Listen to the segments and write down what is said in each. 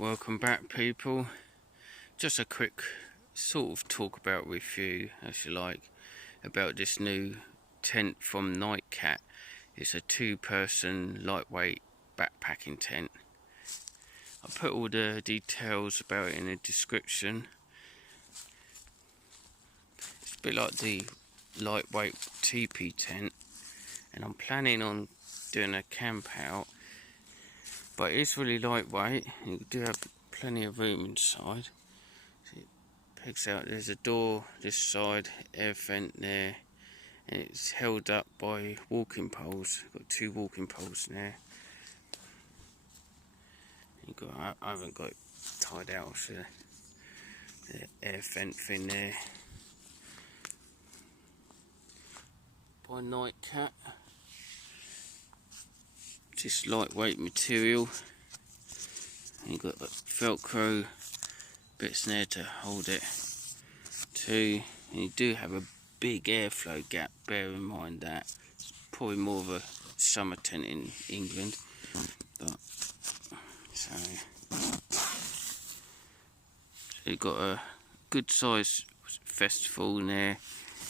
Welcome back, people. Just a quick sort of talk about review, as you like, about this new tent from Nightcat. It's a 2-person lightweight backpacking tent. I put all the details about it in the description. It's a bit like the lightweight teepee tent, and I'm planning on doing a camp out. But it's really lightweight. You do have plenty of room inside. So it pegs out. There's a door this side, air vent there, and it's held up by walking poles. Got 2 walking poles there. I haven't got it tied out, so the air vent thing there. By Nightcat. Just lightweight material, and you've got velcro bits there to hold it too, and you do have a big airflow gap. Bear in mind that it's probably more of a summer tent in England, but so you've got a good size festival in there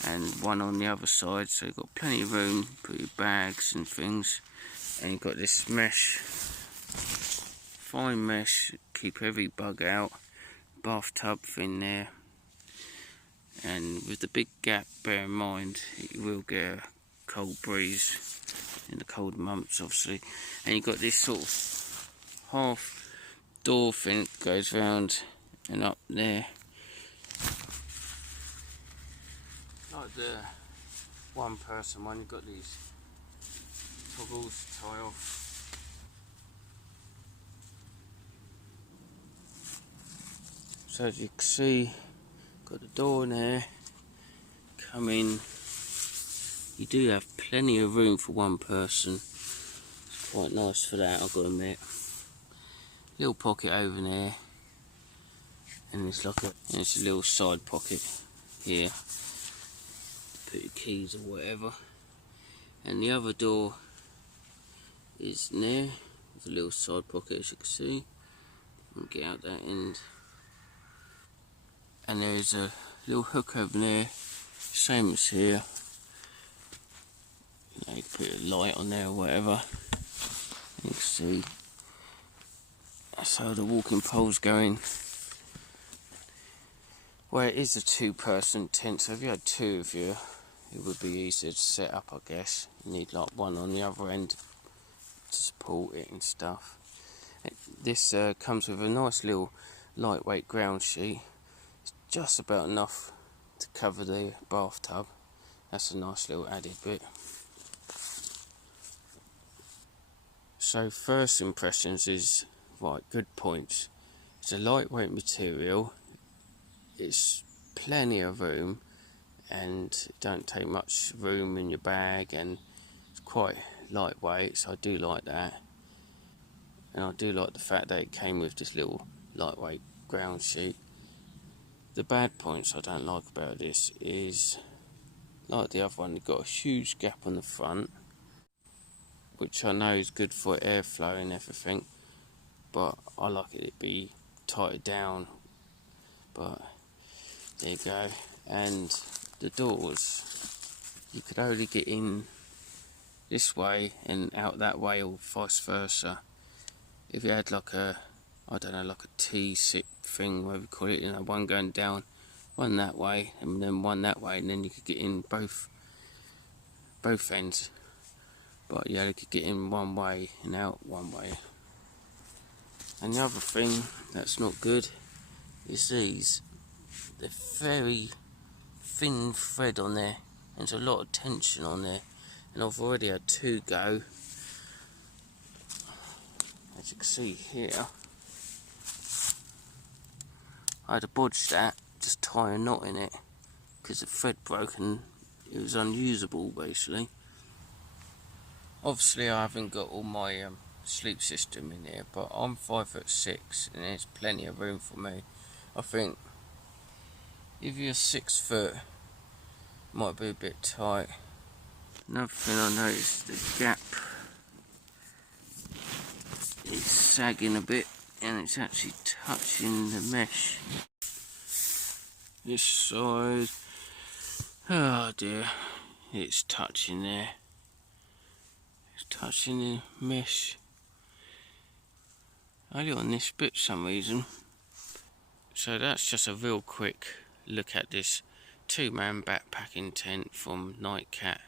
and one on the other side, so you've got plenty of room to put your bags and things. And you've got this mesh, fine mesh, keep every bug out, bathtub thing there. And with the big gap, bear in mind, you will get a cold breeze in the cold months, obviously. And you've got this sort of half door thing that goes round and up there. Like the 1-person one, you've got these toggles to tie off. So as you can see, got the door in there. Come in. You do have plenty of room for 1 person. It's quite nice for that, I've got to admit. Little pocket over there, and it's like it's a little side pocket here. Put your keys or whatever. And the other door is in there with a little side pocket, as you can see. And get out that end. And there's a little hook over there, same as here. You can put a light on there or whatever. You can see that's how the walking pole's going. Well, it is a 2-person tent, so if you had 2 of you, it would be easier to set up, I guess. You need like one on the other end to support it and stuff. This comes with a nice little lightweight ground sheet. It's just about enough to cover the bathtub. That's a nice little added bit. So first impressions is, right, good points. It's a lightweight material. It's plenty of room, and it don't take much room in your bag, and it's quite lightweight, so I do like that. And I do like the fact that it came with this little lightweight ground sheet. The bad points I don't like about this is, like the other one, you've got a huge gap on the front, which I know is good for airflow and everything, but I like it to be tightened down. But there you go. And the doors, you could only get in this way and out that way, or vice versa. If you had like a, I don't know, like a T-sip thing, whatever you call it, you know, one going down, one that way, and then one that way, and then you could get in both ends. But yeah, you could get in one way and out one way. And the other thing that's not good is these. They're very thin thread on there, and there's a lot of tension on there, and I've already had 2 go. As you can see here, I had to bodge that, just tie a knot in it, because the thread broke and it was unusable basically. Obviously I haven't got all my sleep system in here, but I'm 5'6", and there's plenty of room for me. I think if you're 6 foot, might be a bit tight. Another thing I noticed, the gap is sagging a bit and it's actually touching the mesh. This side, oh dear, it's touching there. It's touching the mesh. Only on this bit for some reason. So that's just a real quick look at this 2-man backpacking tent from Nightcat.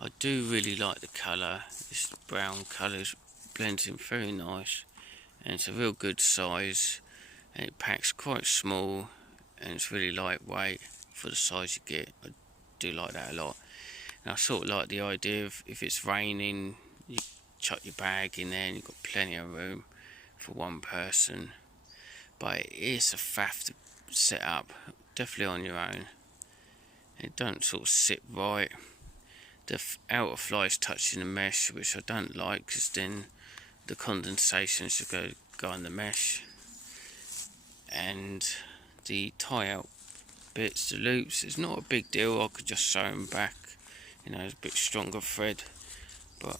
I do really like the colour. This brown colour blends in very nice, and it's a real good size, and it packs quite small, and it's really lightweight for the size you get. I do like that a lot. And I sort of like the idea of if it's raining, you chuck your bag in there and you've got plenty of room for one person. But it is a faff to set up, definitely on your own. It don't sort of sit right. The outer fly is touching the mesh, which I don't like, because then the condensation should go on the mesh. And the tie out bits, the loops, it's not a big deal. I could just sew them back, you know, it's a bit stronger thread, but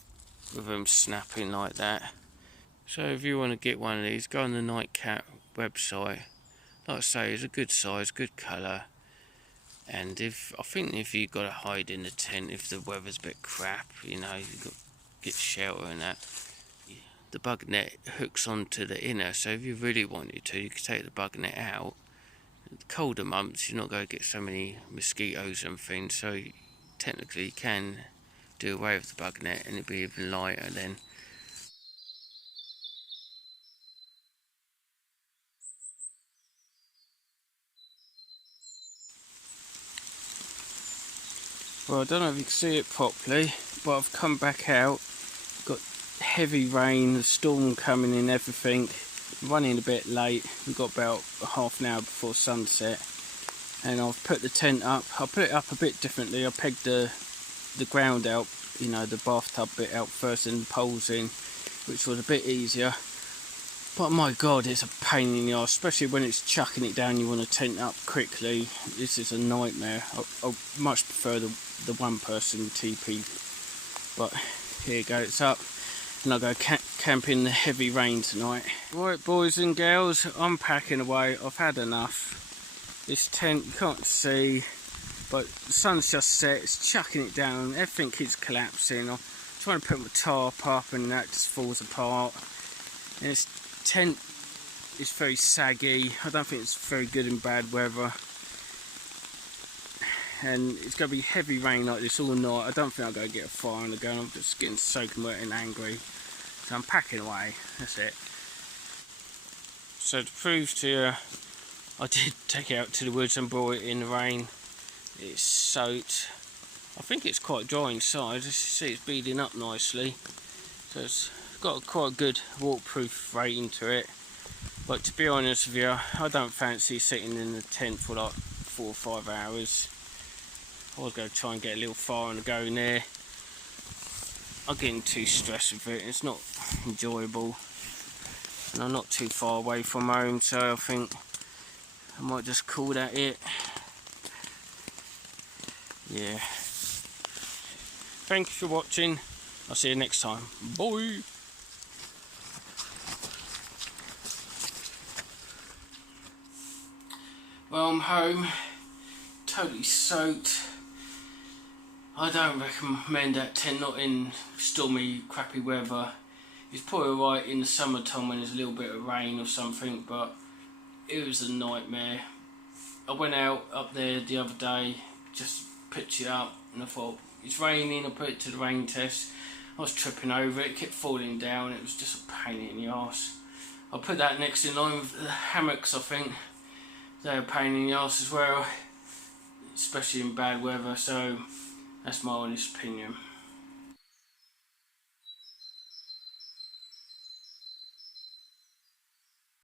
with them snapping like that. So if you want to get one of these, go on the Nightcat website. Like I say, it's a good size, good colour, and I think if you've got to hide in the tent, if the weather's a bit crap, you know, you've got to get shelter and that, the bug net hooks onto the inner, so if you really wanted to, you could take the bug net out. In the colder months, you're not going to get so many mosquitoes and things, so technically you can do away with the bug net and it'll be even lighter then. Well, I don't know if you can see it properly, but I've come back out, got heavy rain, the storm coming in, everything, running a bit late. We've got about half an hour before sunset, and I've put the tent up. I put it up a bit differently. I pegged the ground out, you know, the bathtub bit out first and the poles in, which was a bit easier. But my god, it's a pain in the arse, especially when it's chucking it down. You want to tent up quickly. This is a nightmare. I much prefer the one person TP. But here you go, it's up. And I'll go camp in the heavy rain tonight. Right, boys and girls, I'm packing away. I've had enough. This tent, you can't see, but the sun's just set. It's chucking it down. Everything keeps collapsing. I'm trying to put my tarp up and that just falls apart. And this tent is very saggy. I don't think it's very good in bad weather. And it's going to be heavy rain like this all night. I don't think I'll go get a fire on the go. I'm just getting soaking wet and angry. So I'm packing away. That's it. So to prove to you, I did take it out to the woods and brought it in the rain. It's soaked. I think it's quite dry inside. As you see, it's beading up nicely. So it's got quite a good waterproof rating to it. But to be honest with you, I don't fancy sitting in the tent for like 4 or 5 hours. I'll go try and get a little fire on the go in there. I'm getting too stressed with it. It's not enjoyable. And I'm not too far away from home, so I think I might just call that it. Yeah. Thank you for watching. I'll see you next time. Bye. Well, I'm home. Totally soaked. I don't recommend that tent, not in stormy, crappy weather. It's probably alright in the summertime when there's a little bit of rain or something, but it was a nightmare. I went out up there the other day, just picked it up, and I thought, it's raining, I put it to the rain test. I was tripping over it, kept falling down, it was just a pain in the arse. I put that next in line with the hammocks, I think. They're a pain in the arse as well, especially in bad weather, so that's my honest opinion.